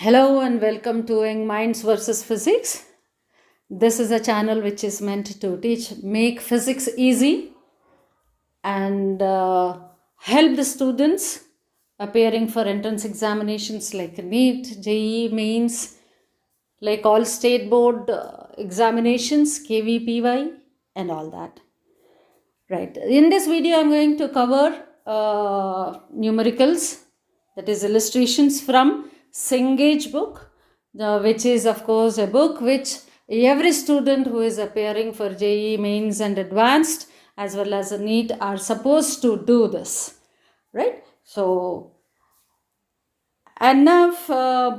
Hello and welcome to Young Minds versus Physics. This is a channel which is meant to make physics easy and help the students appearing for entrance examinations like NEET, JEE, mains, like all state board examinations, KVPY and all that. Right. In this video, I'm going to cover numericals, that is illustrations from cengaģe book, which is of course a book which every student who is appearing for JEE mains and advanced as well as a NEET are supposed to do this, right? So, and now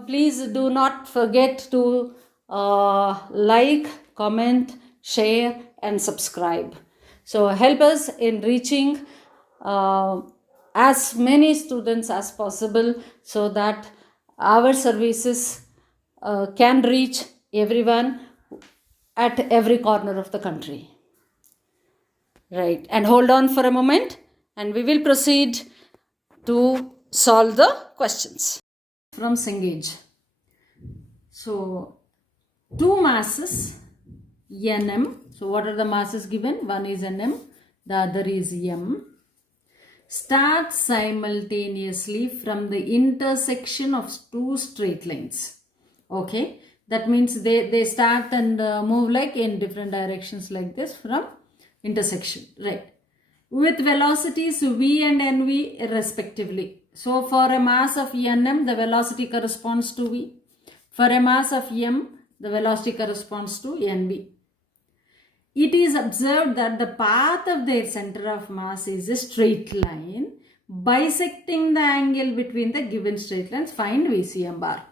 please do not forget to like, comment, share and subscribe. So help us in reaching as many students as possible so that our services can reach everyone at every corner of the country. Right. And hold on for a moment and we will proceed to solve the questions from cengaģe. So, two masses Nm. So, what are the masses given? One is Nm, the other is M. Start simultaneously from the intersection of two straight lines. Okay, that means they start and move like in different directions like this from intersection, right? With velocities V and Nv respectively. So for a mass of Nm, the velocity corresponds to V. For a mass of M, the velocity corresponds to Nv. It is observed that the path of their center of mass is a straight line bisecting the angle between the given straight lines. Find VCM bar.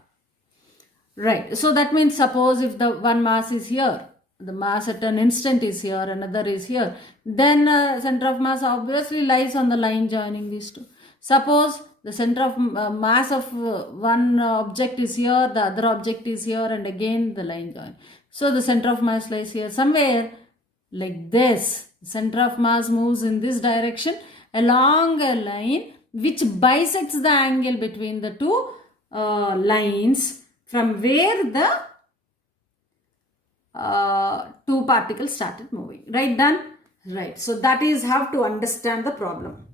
Right. So that means suppose if the one mass is here, the mass at an instant is here, another is here, then center of mass obviously lies on the line joining these two. Suppose the center of mass of one object is here, the other object is here, and again the line join. So the center of mass lies here somewhere. Like this, center of mass moves in this direction along a line which bisects the angle between the two lines from where the two particles started moving. Right, done? Right. So that is how to understand the problem.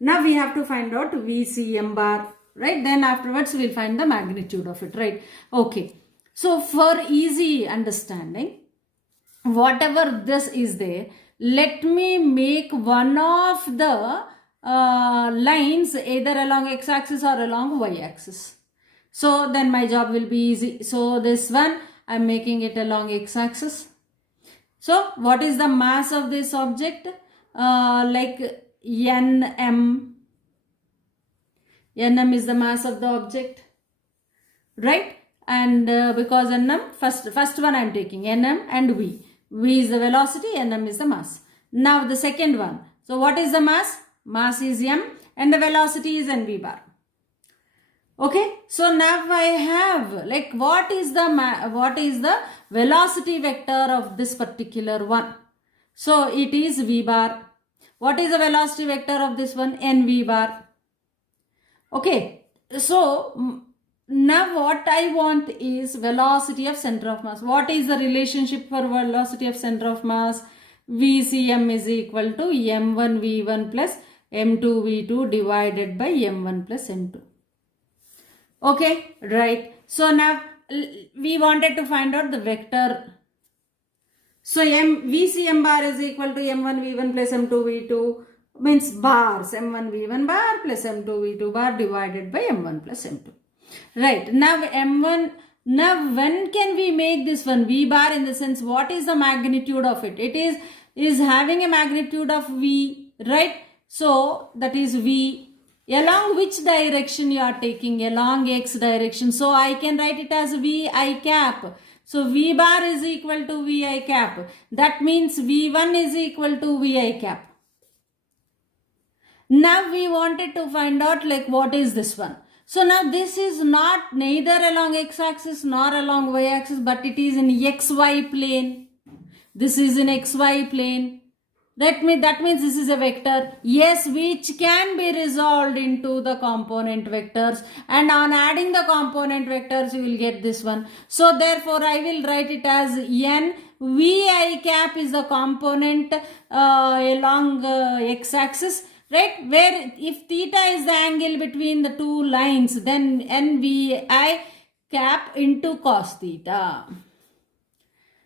Now we have to find out VCM bar. Right. Then afterwards we'll find the magnitude of it. Right. Okay. So for easy understanding, whatever this is there, let me make one of the lines either along x-axis or along y-axis. So then my job will be easy. So this one I'm making it along x-axis. So what is the mass of this object? Like Nm. Nm is the mass of the object, right? And because Nm, first one I'm taking Nm and V. V is the velocity, Nm is the mass. Now the second one. So what is the mass? Mass is M and the velocity is Nv bar. Okay. So now I have like what is the velocity vector of this particular one? So it is V bar. What is the velocity vector of this one? Nv bar. Okay. So now what I want is velocity of center of mass. What is the relationship for velocity of center of mass? VCM is equal to M1 V1 plus M2 V2 divided by M1 plus M2. Okay, right. So now we wanted to find out the vector. So VCM bar is equal to M1 V1 plus M2 V2 means bars. M1 V1 bar plus M2 V2 bar divided by M1 plus M2. Right. Now M1, now when can we make this one? V bar in the sense what is the magnitude of it? It is having a magnitude of V, right? So that is V. Along which direction you are taking? Along X direction. So I can write it as Vi cap. So V bar is equal to Vi cap. That means V1 is equal to Vi cap. Now we wanted to find out like what is this one? So now this is not neither along x-axis nor along y-axis, but it is in xy plane. This is in xy plane. That means this is a vector, yes, which can be resolved into the component vectors, and on adding the component vectors you will get this one. So therefore I will write it as n vi cap is the component along x-axis, right, where if theta is the angle between the two lines, then nvi cap into cos theta.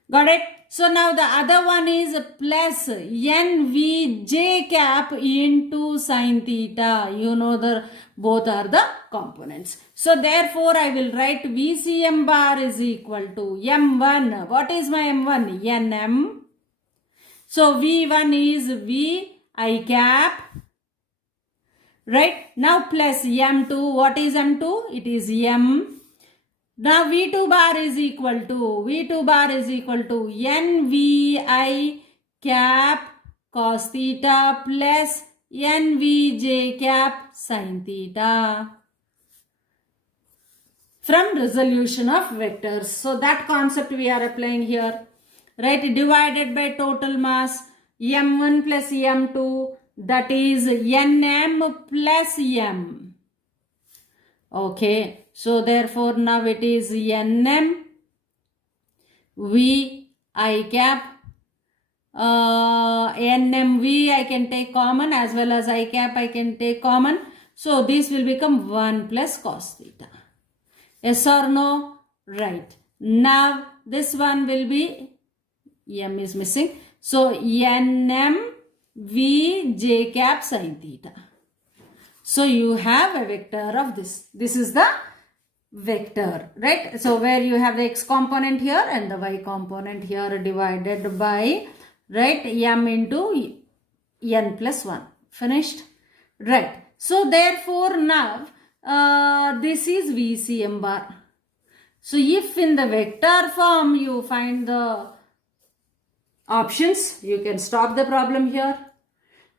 Got it? So now the other one is plus nvj cap into sin theta. You know both are the components. So therefore I will write VCM bar is equal to M1. What is my M1? Nm. So V1 is Vi cap. Right? Now plus M2. What is M2? It is M. Now V2 bar is equal to NVI cap cos theta plus NVJ cap sin theta from resolution of vectors. So that concept we are applying here, right? Divided by total mass M1 plus M2, that is Nm plus M. Okay. So therefore now it is Nm V I cap. Nm V I can take common, as well as I cap I can take common. So this will become 1 plus cos theta. Yes or no? Right. Now this one will be, M is missing. So Nm V J cap sin theta. So you have a vector of this. This is the vector, right? So where you have the x component here and the y component here divided by, right, m into n plus 1. Finished? Right. So therefore now this is VCM bar. So if in the vector form you find the options, you can stop the problem here.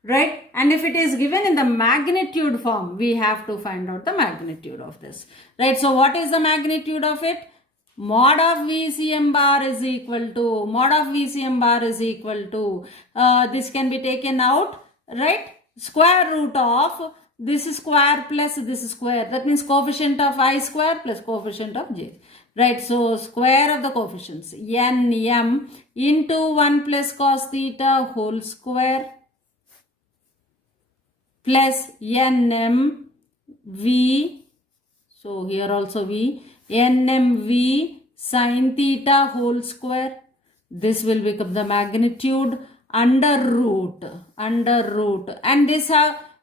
Right? And if it is given in the magnitude form, we have to find out the magnitude of this. Right? So what is the magnitude of it? Mod of VCM bar is equal to, this can be taken out, right? Square root of this square plus this square. That means coefficient of I square plus coefficient of j. Right? So square of the coefficients. Nm into 1 plus cos theta whole square plus Nm V, so here also V, Nm V sin theta whole square. This will become the magnitude under root, and this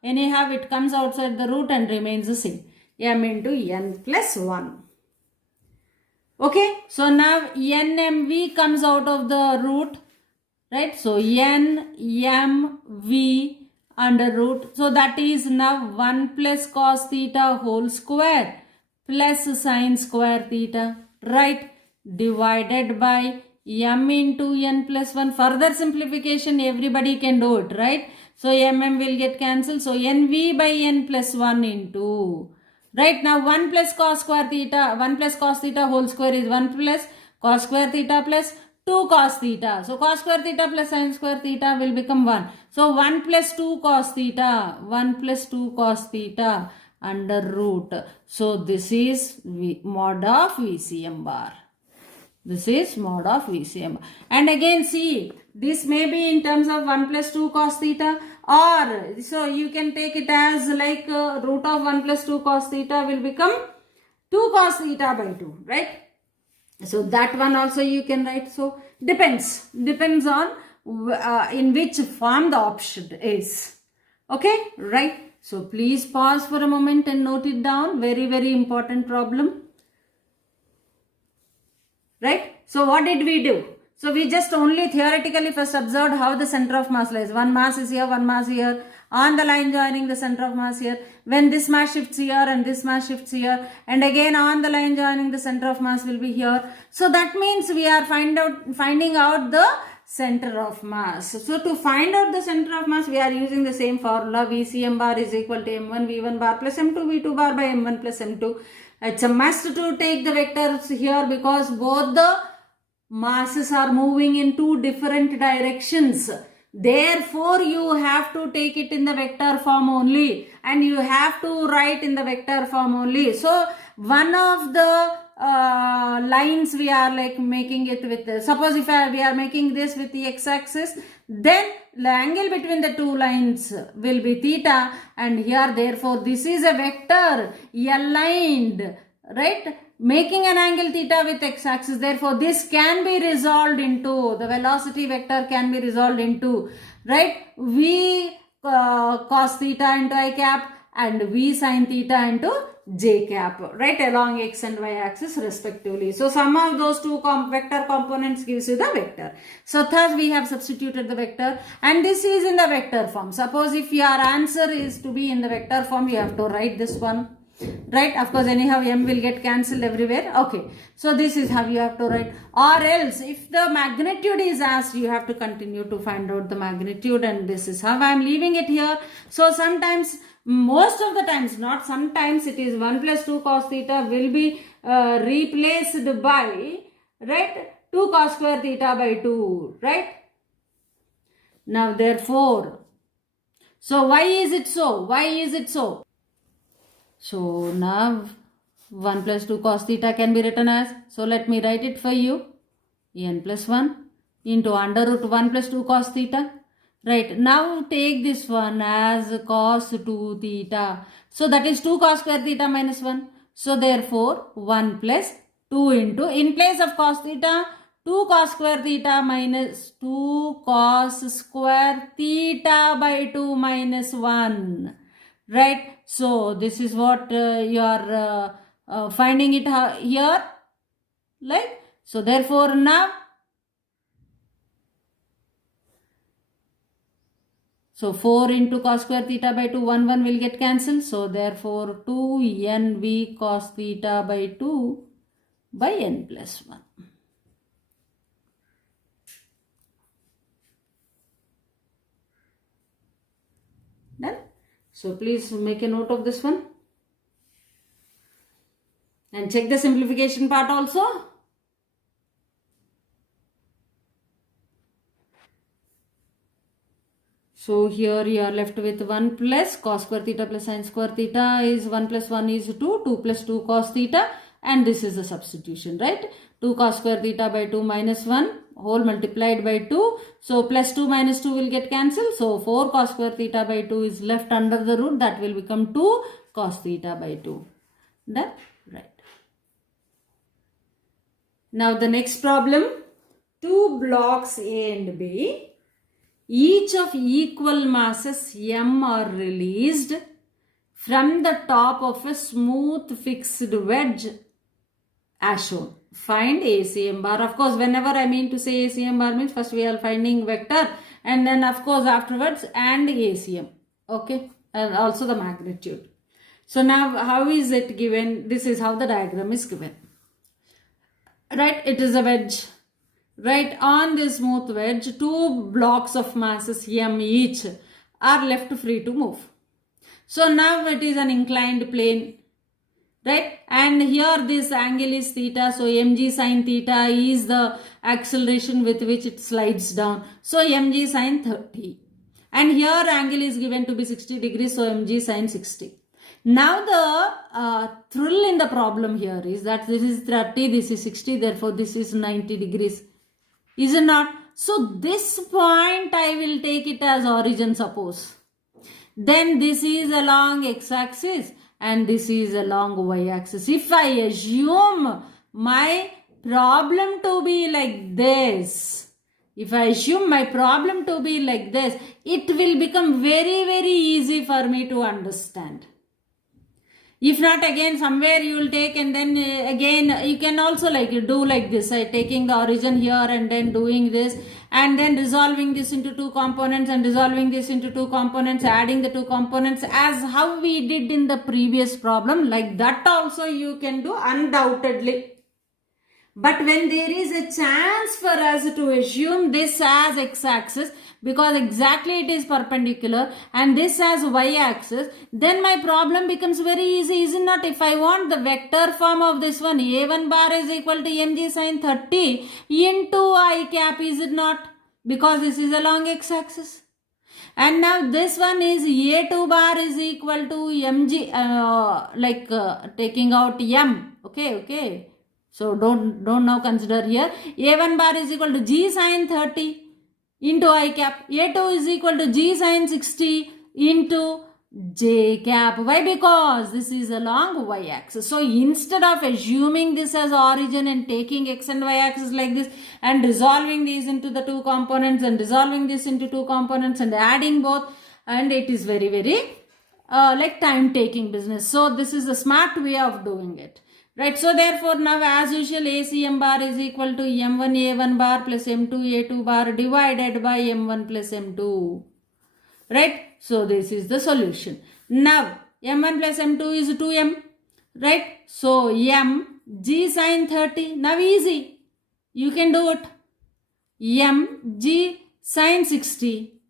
anyhow it comes outside the root and remains the same, m into n plus 1. Okay, so now Nmv comes out of the root, right? So Nmv under root. So that is now 1 plus cos theta whole square plus sin square theta, right? Divided by m into n plus 1. Further simplification everybody can do it, right? So mm will get cancelled. So nv by n plus 1 into, right? Now 1 plus cos square theta, 1 plus cos theta whole square is 1 plus cos square theta plus 2 cos theta. So cos square theta plus sin square theta will become 1. So 1 plus 2 cos theta, 1 plus 2 cos theta under root. So this is mod of VCM bar. This is mod of VCM. And again see, this may be in terms of 1 plus 2 cos theta, or so you can take it as like root of 1 plus 2 cos theta will become 2 cos theta by 2, right? So that one also you can write. So depends on in which form the option is. Okay, right? So please pause for a moment and note it down. Very, very important problem. Right? So what did we do? So we just only theoretically first observed how the center of mass lies. One mass is here, one mass here. On the line joining the center of mass here. When this mass shifts here and this mass shifts here. And again on the line joining the center of mass will be here. So that means we are finding out the center of mass. So to find out the center of mass, we are using the same formula. VCM bar is equal to M1 V1 bar plus M2 V2 bar by M1 plus M2. It's a must to take the vectors here because both the masses are moving in two different directions. Therefore, you have to take it in the vector form only, and you have to write in the vector form only. So, one of the lines we are like making it with, suppose if we are making this with the x-axis, then the angle between the two lines will be theta, and here therefore this is a vector aligned, right, making an angle theta with x-axis. Therefore this can be resolved into, the velocity vector can be resolved into, right, v cos theta into I cap and v sin theta into j cap, right, along x and y axis respectively. So sum of those two vector components gives you the vector. So thus we have substituted the vector, and this is in the vector form. Suppose if your answer is to be in the vector form, you have to write this one, right? Of course, anyhow m will get cancelled everywhere. Okay, so this is how you have to write. Or else if the magnitude is asked, you have to continue to find out the magnitude, and this is how I am leaving it here. So sometimes, most of the times, not sometimes, it is 1 plus 2 cos theta will be replaced by, right, 2 cos square theta by 2, right? Now therefore, so why is it so? Why is it so? So now 1 plus 2 cos theta can be written as, so let me write it for you, n plus 1 into under root 1 plus 2 cos theta. Right, now take this one as cos 2 theta. So that is 2 cos square theta minus 1. So therefore 1 plus 2 into, in place of cos theta, 2 cos square theta minus 2 cos square theta by 2 minus 1. Right, so this is what you are finding it here, like, so therefore now, so 4 into cos square theta by 2, 1 will get cancelled. So therefore 2 n v cos theta by 2 by n plus 1. Done? So please make a note of this one. And check the simplification part also. So here you are left with 1 plus cos square theta plus sin square theta is 1 plus 1 is 2, 2 plus 2 cos theta, and this is the substitution, right? 2 cos square theta by 2 minus 1 whole multiplied by 2. So plus 2 minus 2 will get cancelled. So 4 cos square theta by 2 is left under the root, that will become 2 cos theta by 2. Done? Right. Now the next problem, two blocks A and B, each of equal masses m are released from the top of a smooth fixed wedge as shown. Find ACM bar. Of course, whenever I mean to say ACM bar means first we are finding vector, and then of course afterwards and ACM. Okay, and also the magnitude. So now how is it given? This is how the diagram is given. Right, it is a wedge. Right, on this smooth wedge, two blocks of masses m each are left free to move. So now it is an inclined plane, right, and here this angle is theta, so mg sin theta is the acceleration with which it slides down, so mg sin 30, and here angle is given to be 60 degrees, so mg sin 60. Now the thrill in the problem here is that this is 30, this is 60, therefore this is 90 degrees. Is it not? So this point I will take it as origin, suppose. Then this is along x-axis and this is along y-axis. If I assume my problem to be like this, if I assume my problem to be like this, it will become very, very easy for me to understand. If not, again somewhere you will take, and then again you can also like do like this, taking the origin here and then doing this, and then resolving this into two components and resolving this into two components, adding the two components as how we did in the previous problem. Like that also you can do undoubtedly. But when there is a chance for us to assume this as x-axis, because exactly it is perpendicular, and this as y-axis, then my problem becomes very easy, is it not? If I want the vector form of this one, a1 bar is equal to mg sin 30 into I cap, is it not? because this is along x-axis. And now this one is A2 bar is equal to mg, taking out m. Okay. So don't now consider here. A1 bar is equal to g sine 30 into I cap. A2 is equal to g sine 60 into j cap. Why? Because this is along y-axis. So instead of assuming this as origin and taking x and y-axis like this and resolving these into the two components and resolving this into two components and adding both, and it is very, very time taking business. So this is a smart way of doing it. Right, so therefore now as usual ACM bar is equal to M1 A1 bar plus M2 A2 bar divided by M1 plus M2. Right, so this is the solution. Now M1 plus M2 is 2M. Right, so M G sine 30. Now easy, you can do it. M G sine 60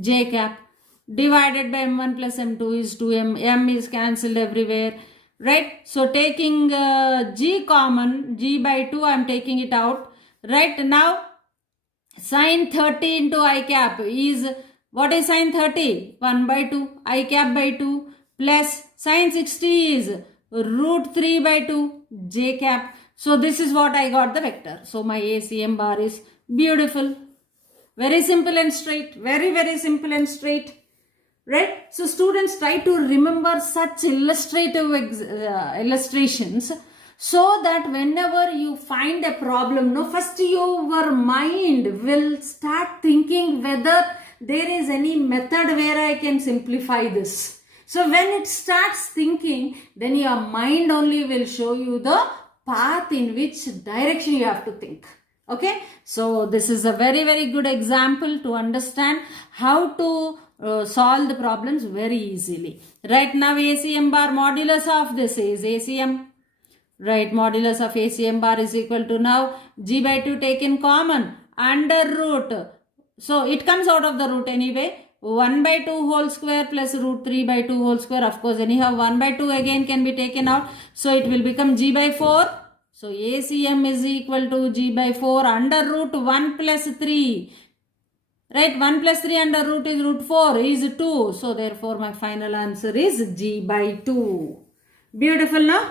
J cap divided by M1 plus M2 is 2M. M is cancelled everywhere. Right, so taking G common, G by 2 I am taking it out. Right, now sine 30 into I cap is, what is sine 30? 1 by 2, I cap by 2 plus sine 60 is root 3 by 2, J cap. So this is what I got the vector. So my ACM bar is beautiful. Very simple and straight. Very, very simple and straight. Right? So students, try to remember such illustrative illustrations so that whenever you find a problem, first your mind will start thinking whether there is any method where I can simplify this. So when it starts thinking, then your mind only will show you the path in which direction you have to think. Okay? So this is a very, very good example to understand how to solve the problems very easily. Right, now ACM bar modulus of this is ACM. Right, modulus of ACM bar is equal to now G by 2 taken common under root. So it comes out of the root anyway. 1 by 2 whole square plus root 3 by 2 whole square. Of course, anyhow 1 by 2 again can be taken out. So it will become G by 4. So ACM is equal to G by 4 under root 1 plus 3. Right, 1 plus 3 under root is root 4 is 2. So therefore my final answer is G by 2. Beautiful, no?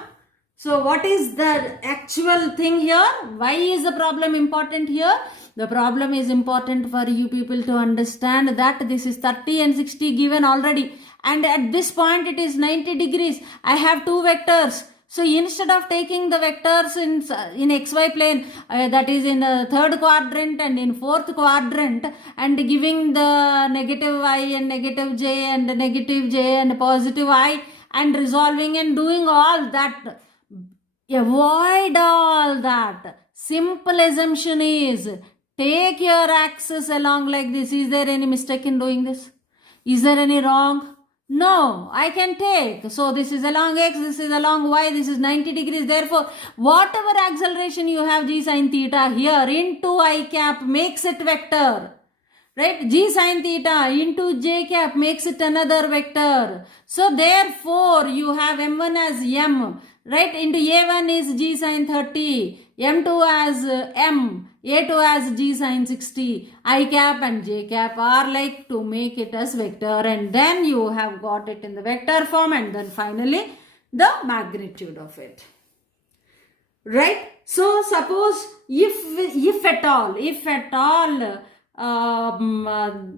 So what is the actual thing here? Why is the problem important here? The problem is important for you people to understand that this is 30 and 60 given already. And at this point it is 90 degrees. I have two vectors. So instead of taking the vectors in xy plane, that is in the third quadrant and in fourth quadrant, and giving the negative I and negative j and negative j and positive I and resolving and doing all that, avoid all that. Simple assumption is take your axis along like this. Is there any mistake in doing this? Is there any wrong? No, I can take. So this is along x, this is along y, this is 90 degrees. Therefore, whatever acceleration you have g sine theta here into I cap makes it vector. Right? G sine theta into j cap makes it another vector. So therefore, you have m1 as m. Right? Into a1 is g sine 30. m2 as m. A2 as g sine 60, I cap and j cap are like to make it as vector, and then you have got it in the vector form, and then finally the magnitude of it. Right? So suppose if at all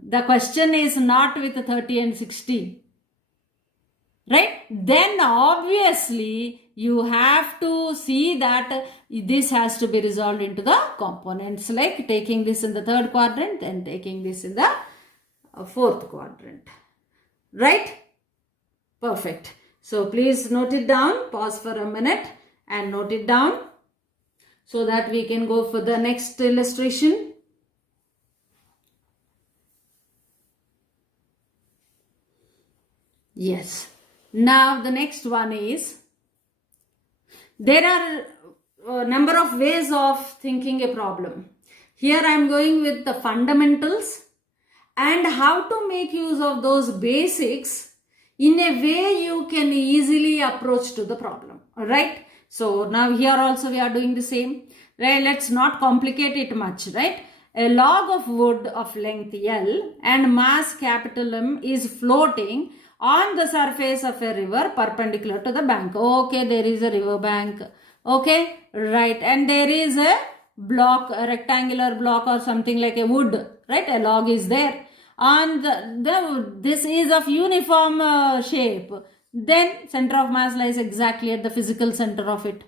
the question is not with 30 and 60, right? Then obviously you have to see that this has to be resolved into the components, like taking this in the third quadrant and taking this in the fourth quadrant. Right? Perfect. So please note it down. Pause for a minute and note it down so that we can go for the next illustration. Yes. Now the next one is, there are a number of ways of thinking a problem. Here I am going with the fundamentals and how to make use of those basics in a way you can easily approach to the problem. Alright? So now here also we are doing the same. Right? Let's not complicate it much. Right? a log of wood of length L and mass capital M is floating on the surface of a river perpendicular to the bank. Okay, there is a river bank. Okay, right. And there is a block, a rectangular block or something like a wood, right? A log is there. And this is of uniform shape. Then center of mass lies exactly at the physical center of it.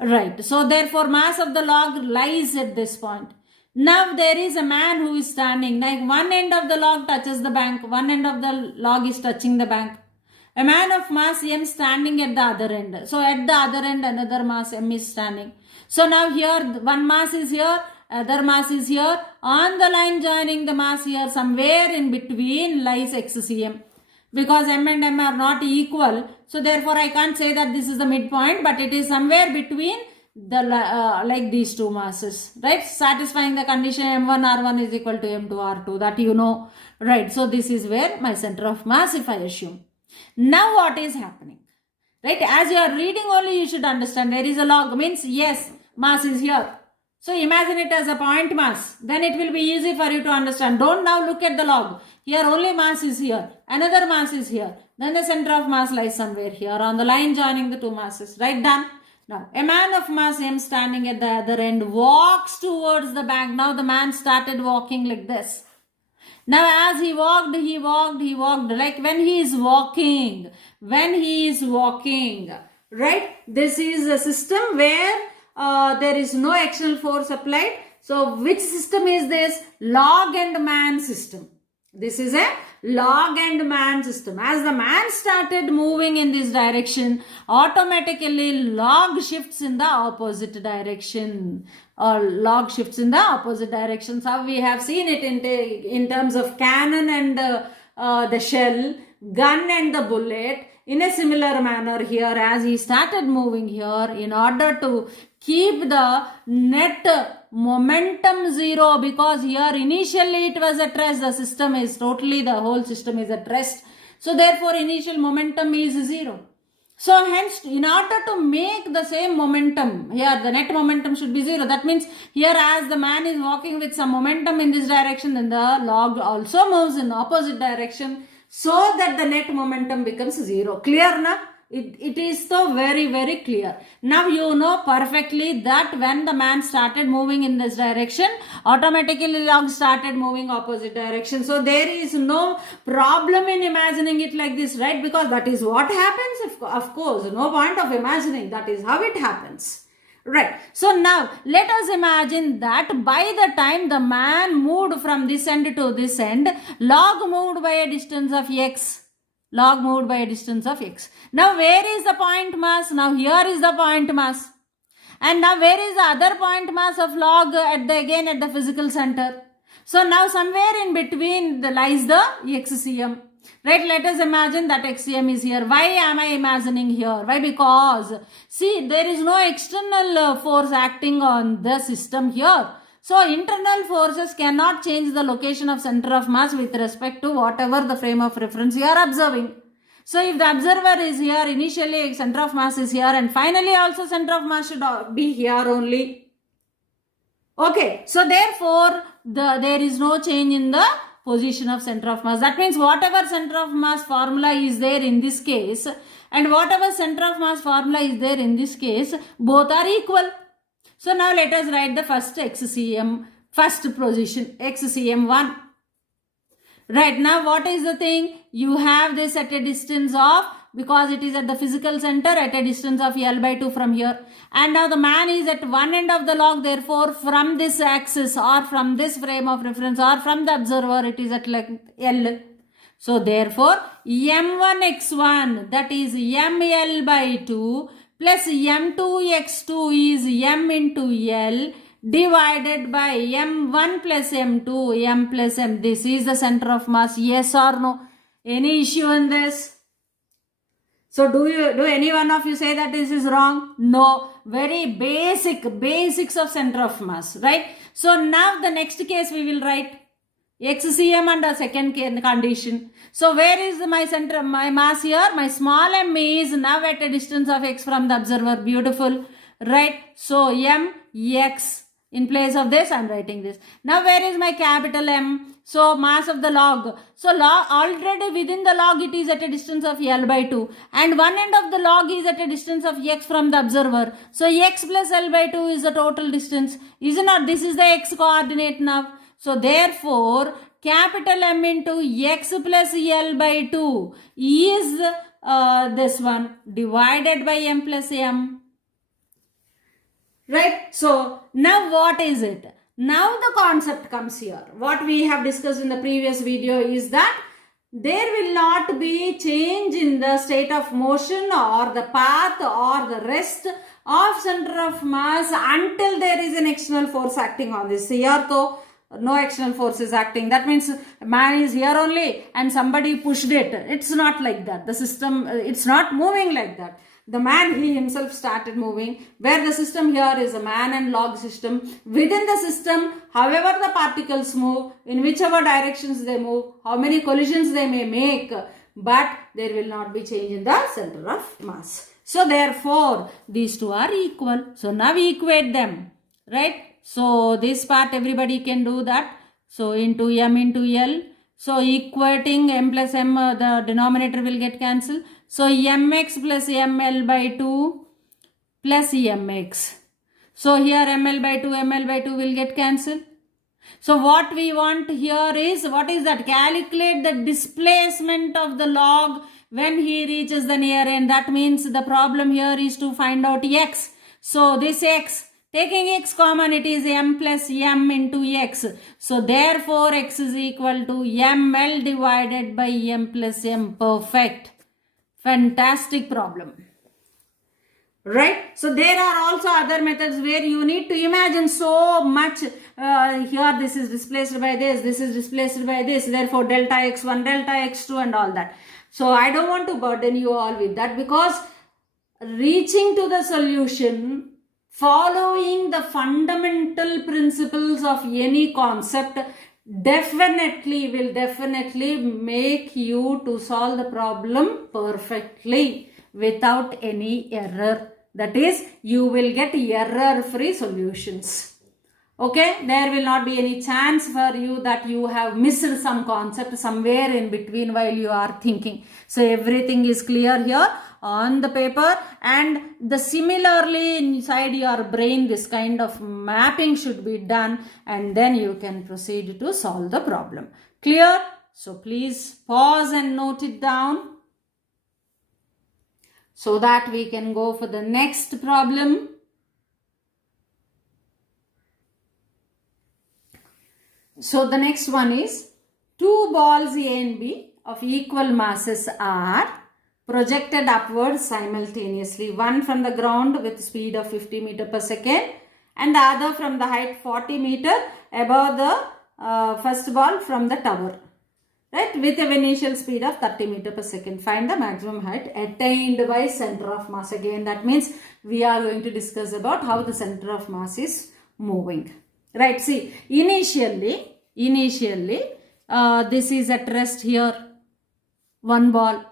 Right. So therefore mass of the log lies at this point. Now there is a man who is standing, like one end of the log touches the bank, one end of the log is touching the bank. A man of mass M standing at the other end. So at the other end another mass M is standing. So now here one mass is here, other mass is here. On the line joining the mass here, somewhere in between lies XCM. Because M and M are not equal, so therefore I can't say that this is the midpoint, but it is somewhere between the like these two masses, right? Satisfying the condition M1 R1 is equal to M2 R2, that you know, right? So this is where my center of mass, if I assume. Now what is happening, right? As you are reading only, you should understand there is a log, means yes, mass is here. So imagine it as a point mass, then it will be easy for you to understand. Don't now look at the log. Here only mass is here, another mass is here, then the center of mass lies somewhere here on the line joining the two masses, right? Done. Now, a man of mass M standing at the other end walks towards the bank. Now the man started walking like this. Now as he walked, like when he is walking, right? This is a system where there is no external force applied. So which system is this? Log and man system. This is a log and man system. As the man started moving in this direction, automatically log shifts in the opposite direction. Or log shifts in the opposite direction. So we have seen it in terms of cannon and the shell, gun and the bullet. In a similar manner here, as he started moving here, in order to keep the net momentum zero, because here initially it was at rest, the system is totally, the whole system is at rest. So therefore initial momentum is zero. So hence, in order to make the same momentum, here the net momentum should be zero. That means here as the man is walking with some momentum in this direction, then the log also moves in the opposite direction, so that the net momentum becomes zero. Clear na? It is so very, very clear. Now you know perfectly that when the man started moving in this direction, automatically log started moving opposite direction. So there is no problem in imagining it like this, right? Because that is what happens. Of course, no point of imagining. That is how it happens. Right. So now let us imagine that by the time the man moved from this end to this end, log moved by a distance of x. Log moved by a distance of x. Now where is the point mass? Now here is the point mass. And now where is the other point mass of log again at the physical center? So now somewhere in between lies the XCM. Right, let us imagine that XCM is here. Why am I imagining here? Why? Because, see, there is no external force acting on the system here. So, internal forces cannot change the location of center of mass with respect to whatever the frame of reference you are observing. So, if the observer is here, initially center of mass is here, and finally also center of mass should be here only. Okay, so therefore, there is no change in the position of center of mass. That means whatever center of mass formula is there in this case and whatever center of mass formula is there in this case, both are equal. So now let us write the first XCM, first position, XCM1. Right, now what is the thing? You have this at a distance of, because it is at the physical center, at a distance of L by 2 from here. And now the man is at one end of the log, therefore from this axis or from this frame of reference or from the observer, it is at length L. So therefore M1x1, that is ML by 2 plus M2x2 is M into L divided by M1 plus M2, M plus M. This is the center of mass, yes or no? Any issue in this? So do any one of you say that this is wrong? No. Very basics of center of mass, right? So now the next case we will write XCM under second condition. So where is my center, my mass here? My small m is now at a distance of x from the observer. Beautiful, right? So m x In place of this, I am writing this. Now, where is my capital M? So, mass of the log. So, log already within the log, it is at a distance of L by 2. And one end of the log is at a distance of x from the observer. So, x plus L by 2 is the total distance. Is it not? This is the x coordinate now. So, therefore, capital M into x plus L by 2 is this one divided by M plus M. Right? So, now what is it? Now the concept comes here. What we have discussed in the previous video is that there will not be change in the state of motion or the path or the rest of center of mass until there is an external force acting on this. Here though, no external force is acting. That means man is here only and somebody pushed it. It's not like that. The system, it's not moving like that. The man, he himself started moving, where the system here is a man and log system. Within the system, however the particles move, in whichever directions they move, how many collisions they may make, but there will not be change in the center of mass. So therefore, these two are equal. So now we equate them, right? So this part everybody can do that. So into M into L. So equating M plus M, the denominator will get cancelled. So mx plus ml by 2 plus mx. So here ml by 2 will get cancelled. So what we want here is, what is that? Calculate the displacement of the log when he reaches the near end. That means the problem here is to find out x. So this x, taking x common, it is m plus m into x. So therefore x is equal to ml divided by m plus m. Perfect. Fantastic problem. Right? So there are also other methods where you need to imagine so much. Here this is displaced by this is displaced by this. Therefore delta x1, delta x2 and all that. So I don't want to burden you all with that, because reaching to the solution, following the fundamental principles of any concept definitely make you to solve the problem perfectly without any error. That is, you will get error-free solutions. Okay, there will not be any chance for you that you have missed some concept somewhere in between while you are thinking. So everything is clear here on the paper, and the similarly inside your brain this kind of mapping should be done, and then you can proceed to solve the problem. Clear? So please pause and note it down so that we can go for the next problem. So the next one is, two balls A and B of equal masses are projected upwards simultaneously, one from the ground with speed of 50 meters per second and the other from the height 40 meters above the first ball from the tower, right, with an initial speed of 30 meters per second. Find the maximum height attained by center of mass. Again, that means we are going to discuss about how the center of mass is moving. Right, see, initially this is at rest here, one ball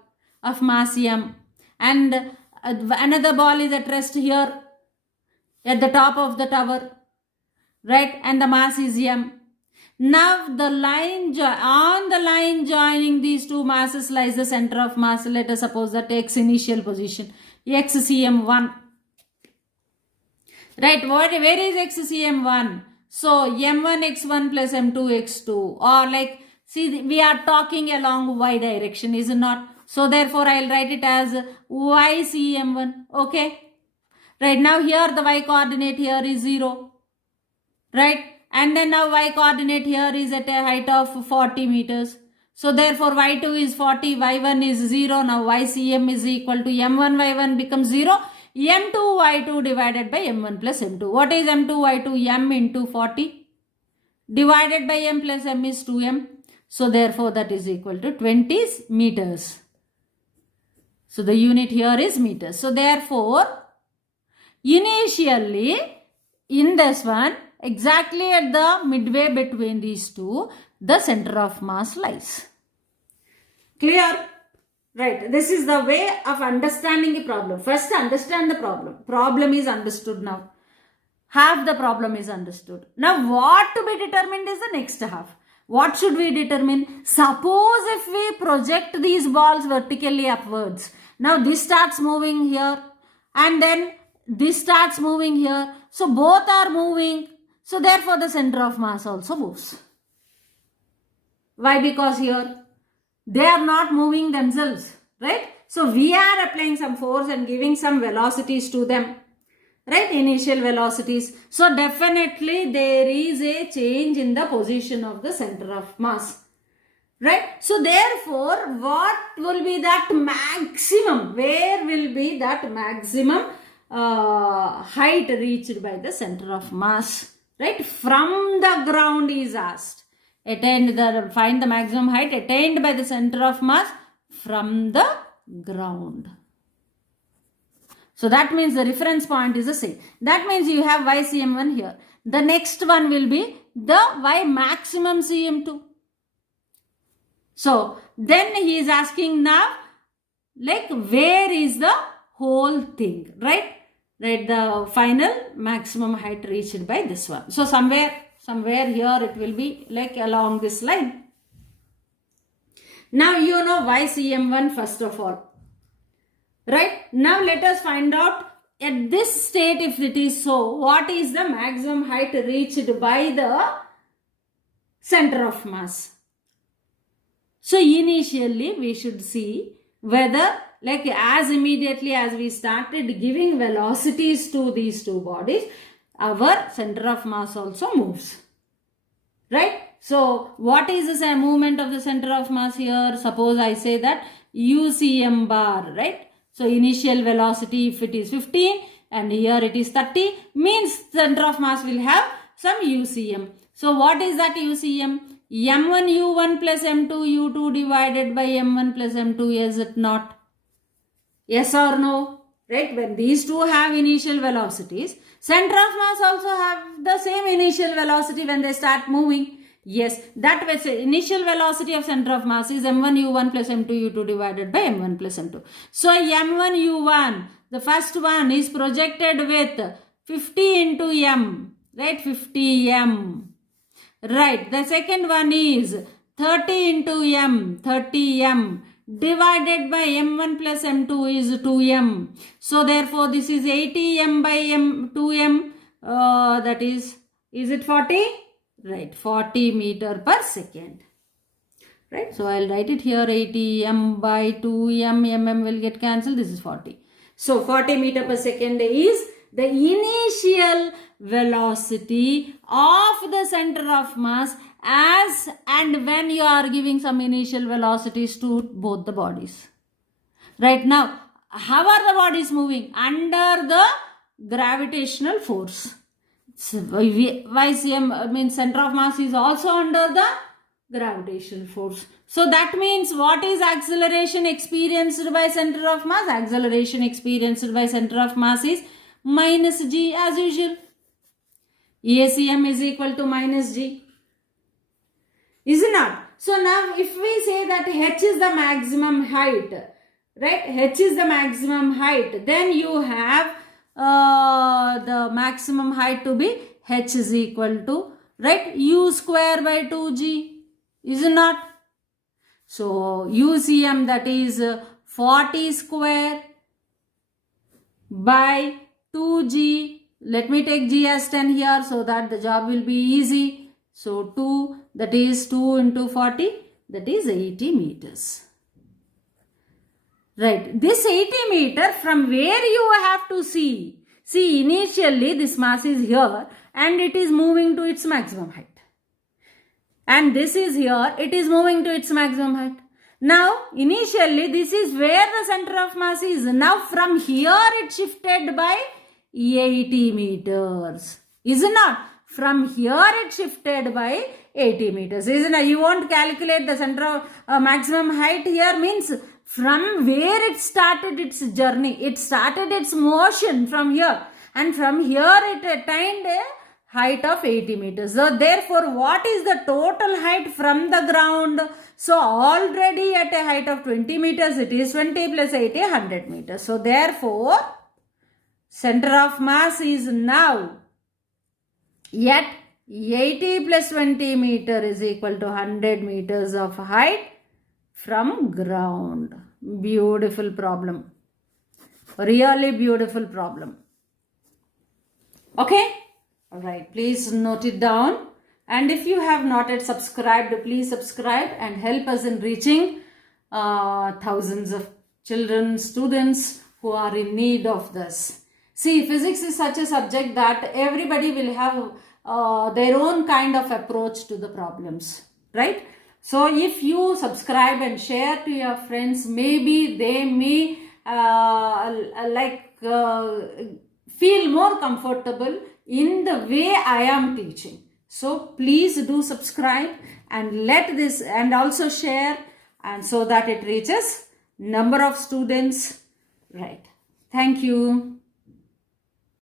of mass m, and another ball is at rest here at the top of the tower, right, and the mass is m. Now the line on the line joining these two masses lies the center of mass. Let us suppose that x initial position, xcm1, right, where is xcm1? So m1x1 plus m2x2, or like, see, we are talking along y direction, is it not? So therefore I will write it as ycm1. Okay, right, now here the y coordinate here is 0, right, and then now y coordinate here is at a height of 40 meters. So therefore y2 is 40, y1 is 0. Now ycm is equal to m1 y1 becomes 0, m2 y2 divided by m1 plus m2. What is m2 y2? M into 40 divided by m plus m is 2m. So therefore that is equal to 20 meters. So the unit here is meters. So therefore initially in this one, exactly at the midway between these two, the center of mass lies. Clear? Right, this is the way of understanding a problem. First understand the problem. Problem is understood now. Half the problem is understood. Now what to be determined is the next half. What should we determine? Suppose if we project these balls vertically upwards. Now this starts moving here and then this starts moving here. So both are moving. So therefore the center of mass also moves. Why? Because here they are not moving themselves, right? So we are applying some force and giving some velocities to them, right? Initial velocities. So definitely there is a change in the position of the center of mass, right? So therefore what will be that maximum? Where will be that maximum height reached by the center of mass, right? From the ground is asked. Find the maximum height attained by the center of mass from the ground. So that means the reference point is the same. That means you have ycm1 here. The next one will be the y maximum cm2. So then he is asking now, like, where is the whole thing, right? Right, the final maximum height reached by this one. So somewhere here it will be like along this line. Now you know ycm1 first of all, right? Now let us find out at this state, if it is so, what is the maximum height reached by the center of mass. So initially we should see whether, like, as immediately as we started giving velocities to these two bodies, our center of mass also moves, right? So what is the movement of the center of mass here? Suppose I say that UCM bar, right? So initial velocity, if it is 15 and here it is 30, means center of mass will have some UCM. So what is that UCM? M1 U1 plus M2 U2 divided by M1 plus M2, is it not? Yes or no? Right? When these two have initial velocities, center of mass also have the same initial velocity when they start moving. Yes, that way initial velocity of center of mass is M1 U1 plus M2 U2 divided by M1 plus M2. So M1 U1, the first one is projected with 50 into M, right? 50 M. Right, the second one is 30 into M, 30 M, divided by M1 plus M2 is 2M. So therefore this is 80 M by M, 2M, that is it 40? Right, 40 meter per second. Right, so I'll write it here, 80 M by 2M, MM will get cancelled, this is 40. So 40 meter per second is the initial velocity of the center of mass as and when you are giving some initial velocities to both the bodies. Right, now, how are the bodies moving? Under the gravitational force. So, YCM means center of mass is also under the gravitational force. So that means what is acceleration experienced by center of mass? Acceleration experienced by center of mass is minus g as usual. ACM is equal to minus g. Is it not? So now if we say that h is the maximum height, right? H is the maximum height, then you have the maximum height to be h is equal to, right, u square by 2g. Is it not? So UCM, that is 40 square by 2g. Let me take g as 10 here so that the job will be easy. So 2, that is 2 into 40, that is 80 meters. Right, this 80 meter, from where you have to see. See, initially this mass is here and it is moving to its maximum height. And this is here, it is moving to its maximum height. Now, initially this is where the center of mass is. Now from here it shifted by 80 meters. Is it not? From here it shifted by 80 meters. Isn't it? You won't calculate the center of maximum height here, means from where it started its journey. It started its motion from here. And from here it attained a height of 80 meters. So therefore, what is the total height from the ground? So already at a height of 20 meters, it is 20 plus 80, 100 meters. So therefore, center of mass is now Yet 80 plus 20 meter is equal to 100 meters of height from ground. Beautiful problem. Really beautiful problem. Okay? Alright, please note it down. And if you have not yet subscribed, please subscribe and help us in reaching thousands of children, students who are in need of this. See, physics is such a subject that everybody will have their own kind of approach to the problems, right? So if you subscribe and share to your friends, maybe they may feel more comfortable in the way I am teaching. So please do subscribe and let this, and also share, and so that it reaches number of students, right? Thank you.